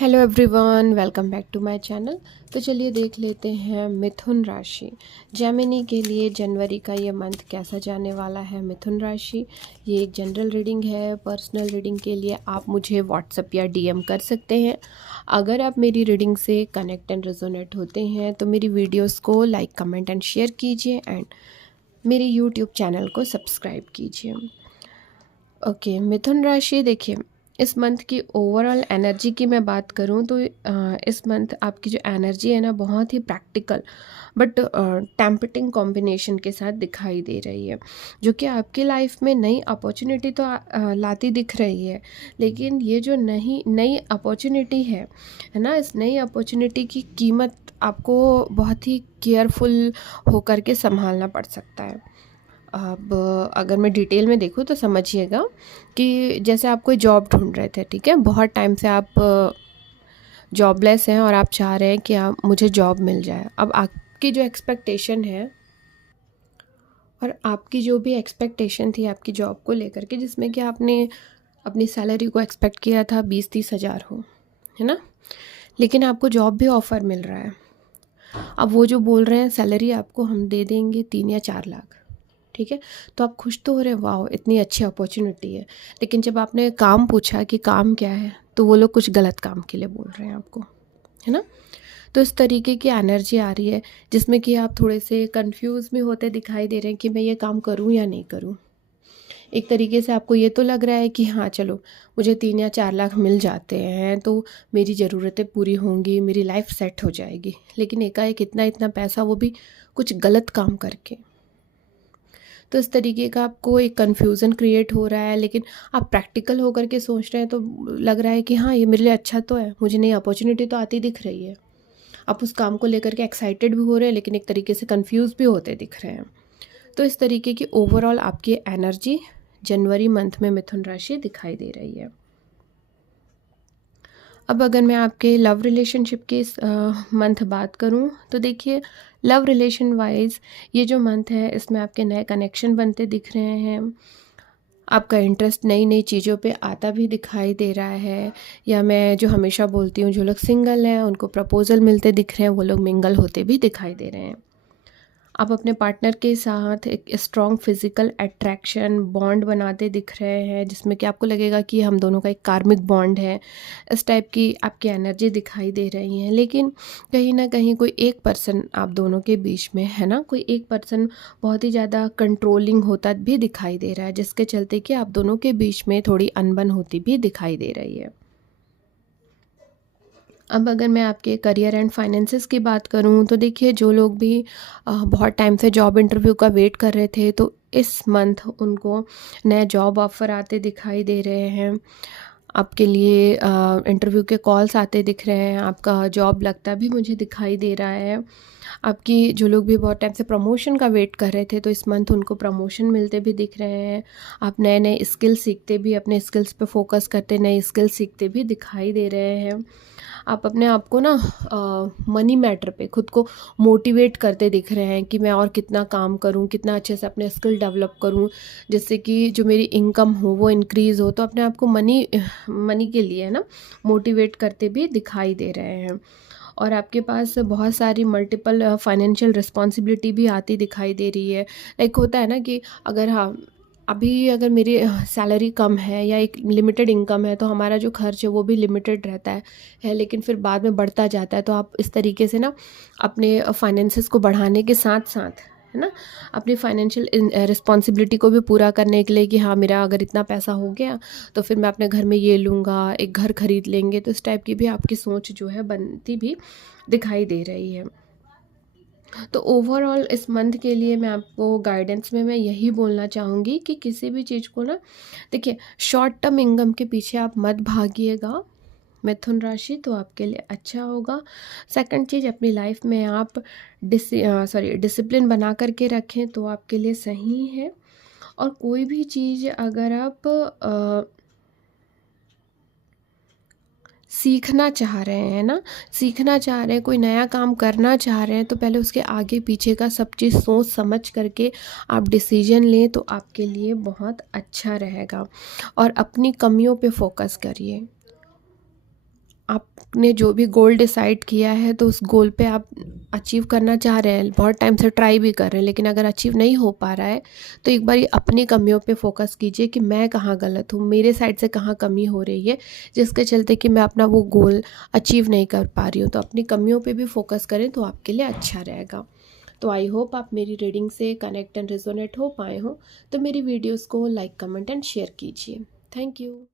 Hello everyone, welcome back to my channel. तो चलिए देख लेते हैं मिथुन राशि जेमिनी के लिए जनवरी का ये मंथ कैसा जाने वाला है। मिथुन राशि ये एक जनरल रीडिंग है। पर्सनल रीडिंग के लिए आप मुझे व्हाट्सएप या डीएम कर सकते हैं। अगर आप मेरी रीडिंग से कनेक्ट एंड रेजोनेट होते हैं तो मेरी वीडियोस को लाइक, कमेंट एंड शेयर कीजिए एंड मेरे यूट्यूब चैनल को सब्सक्राइब कीजिए। ओके, मिथुन राशि देखिए, इस मंथ की ओवरऑल एनर्जी की मैं बात करूं तो इस मंथ आपकी जो एनर्जी है ना, बहुत ही प्रैक्टिकल बट टेम्पटिंग कॉम्बिनेशन के साथ दिखाई दे रही है, जो कि आपकी लाइफ में नई अपॉर्चुनिटी तो लाती दिख रही है। लेकिन ये जो नई अपॉर्चुनिटी है ना, इस नई अपॉर्चुनिटी की कीमत आपको बहुत ही केयरफुल होकर के संभालना पड़ सकता है। अब अगर मैं डिटेल में देखूँ तो समझिएगा कि जैसे आप कोई जॉब ढूंढ रहे थे, ठीक है, बहुत टाइम से आप जॉबलेस हैं और आप चाह रहे हैं कि आप मुझे जॉब मिल जाए। अब आपकी जो एक्सपेक्टेशन है और आपकी जो भी एक्सपेक्टेशन थी आपकी जॉब को लेकर के, जिसमें कि आपने अपनी सैलरी को एक्सपेक्ट किया था 20-30 हज़ार हो, है ना, लेकिन आपको जॉब भी ऑफ़र मिल रहा है। अब वो जो बोल रहे हैं सैलरी आपको हम दे देंगे 3 या 4 लाख, ठीक है, तो आप खुश तो हो रहे, वाह इतनी अच्छी अपॉर्चुनिटी है। लेकिन जब आपने काम पूछा कि काम क्या है, तो वो लोग कुछ गलत काम के लिए बोल रहे हैं आपको, है ना। तो इस तरीके की एनर्जी आ रही है जिसमें कि आप थोड़े से कंफ्यूज भी होते दिखाई दे रहे हैं कि मैं ये काम करूं या नहीं करूं। एक तरीके से आपको ये तो लग रहा है कि हाँ चलो, मुझे 3 या 4 लाख मिल जाते हैं तो मेरी ज़रूरतें पूरी होंगी, मेरी लाइफ सेट हो जाएगी। लेकिन एकाएक इतना इतना पैसा, वो भी कुछ गलत काम करके, तो इस तरीके का आपको एक कन्फ्यूज़न क्रिएट हो रहा है। लेकिन आप प्रैक्टिकल होकर के सोच रहे हैं तो लग रहा है कि हाँ ये मेरे लिए अच्छा तो है, मुझे नई अपॉर्चुनिटी तो आती दिख रही है। आप उस काम को लेकर के एक्साइटेड भी हो रहे हैं लेकिन एक तरीके से कन्फ्यूज़ भी होते दिख रहे हैं। तो इस तरीके की ओवरऑल आपकी एनर्जी जनवरी मंथ में मिथुन राशि दिखाई दे रही है। अब अगर मैं आपके लव रिलेशनशिप के इस मंथ बात करूं तो देखिए, लव रिलेशन वाइज ये जो मंथ है इसमें आपके नए कनेक्शन बनते दिख रहे हैं। आपका इंटरेस्ट नई नई चीज़ों पे आता भी दिखाई दे रहा है। या मैं जो हमेशा बोलती हूँ, जो लोग सिंगल हैं उनको प्रपोजल मिलते दिख रहे हैं, वो लोग मिंगल होते भी दिखाई दे रहे हैं। आप अपने पार्टनर के साथ एक स्ट्रॉन्ग फिजिकल अट्रैक्शन बॉन्ड बनाते दिख रहे हैं, जिसमें कि आपको लगेगा कि हम दोनों का एक कार्मिक बॉन्ड है। इस टाइप की आपकी एनर्जी दिखाई दे रही है। लेकिन कहीं ना कहीं कोई एक पर्सन आप दोनों के बीच में है ना, कोई एक पर्सन बहुत ही ज़्यादा कंट्रोलिंग होता भी दिखाई दे रहा है, जिसके चलते कि आप दोनों के बीच में थोड़ी अनबन होती भी दिखाई दे रही है। अब अगर मैं आपके करियर एंड फाइनेंसेस की बात करूं तो देखिए, जो लोग भी बहुत टाइम से जॉब इंटरव्यू का वेट कर रहे थे तो इस मंथ उनको नए जॉब ऑफ़र आते दिखाई दे रहे हैं। आपके लिए इंटरव्यू के कॉल्स आते दिख रहे हैं, आपका जॉब लगता भी मुझे दिखाई दे रहा है। आपकी जो लोग भी बहुत टाइम से प्रमोशन का वेट कर रहे थे तो इस मंथ उनको प्रमोशन मिलते भी दिख रहे हैं। आप नए नए स्किल सीखते भी, अपने स्किल्स पे फोकस करते नए स्किल सीखते भी दिखाई दे रहे हैं। आप अपने आप को ना मनी मैटर पे खुद को मोटिवेट करते दिख रहे हैं कि मैं और कितना काम करूं, कितना अच्छे से अपने स्किल डेवलप करूं, जिससे कि जो मेरी इनकम हो वो इंक्रीज़ हो। तो अपने आप को मनी के लिए है ना मोटिवेट करते भी दिखाई दे रहे हैं। और आपके पास बहुत सारी मल्टीपल फाइनेंशियल रिस्पॉन्सिबिलिटी भी आती दिखाई दे रही है। लाइक होता है ना कि अगर हाँ, अभी अगर मेरी सैलरी कम है या एक लिमिटेड इनकम है तो हमारा जो खर्च है वो भी लिमिटेड रहता है, लेकिन फिर बाद में बढ़ता जाता है। तो आप इस तरीके से ना अपने फाइनेंसेस को बढ़ाने के साथ साथ है ना, अपनी फाइनेंशियल रिस्पॉन्सिबिलिटी को भी पूरा करने के लिए कि हाँ मेरा अगर इतना पैसा हो गया तो फिर मैं अपने घर में ये लूँगा, एक घर खरीद लेंगे। तो इस टाइप की भी आपकी सोच जो है बनती भी दिखाई दे रही है। तो ओवरऑल इस मंथ के लिए मैं आपको गाइडेंस में मैं यही बोलना चाहूँगी कि किसी भी चीज़ को ना, देखिए, शॉर्ट टर्म इनकम के पीछे आप मत भागिएगा मिथुन राशि, तो आपके लिए अच्छा होगा। सेकंड चीज़, अपनी लाइफ में आप डिसिप्लिन बना करके रखें तो आपके लिए सही है। और कोई भी चीज़ अगर आप सीखना चाह रहे हैं ना, सीखना चाह रहे हैं, कोई नया काम करना चाह रहे हैं, तो पहले उसके आगे पीछे का सब चीज़ सोच समझ करके आप डिसीजन लें तो आपके लिए बहुत अच्छा रहेगा। और अपनी कमियों पे फोकस करिए। आप आपने जो भी गोल डिसाइड किया है तो उस गोल पे आप अचीव करना चाह रहे हैं, बहुत टाइम से ट्राई भी कर रहे हैं, लेकिन अगर अचीव नहीं हो पा रहा है तो एक बार अपनी कमियों पे फोकस कीजिए कि मैं कहाँ गलत हूँ, मेरे साइड से कहाँ कमी हो रही है जिसके चलते कि मैं अपना वो गोल अचीव नहीं कर पा रही हूँ। तो अपनी कमियों पे भी फोकस करें तो आपके लिए अच्छा रहेगा। तो आई होप आप मेरी रीडिंग से कनेक्ट एंड रेजोनेट हो पाए हो। तो मेरी वीडियोज़ को लाइक, कमेंट एंड शेयर कीजिए। Thank you.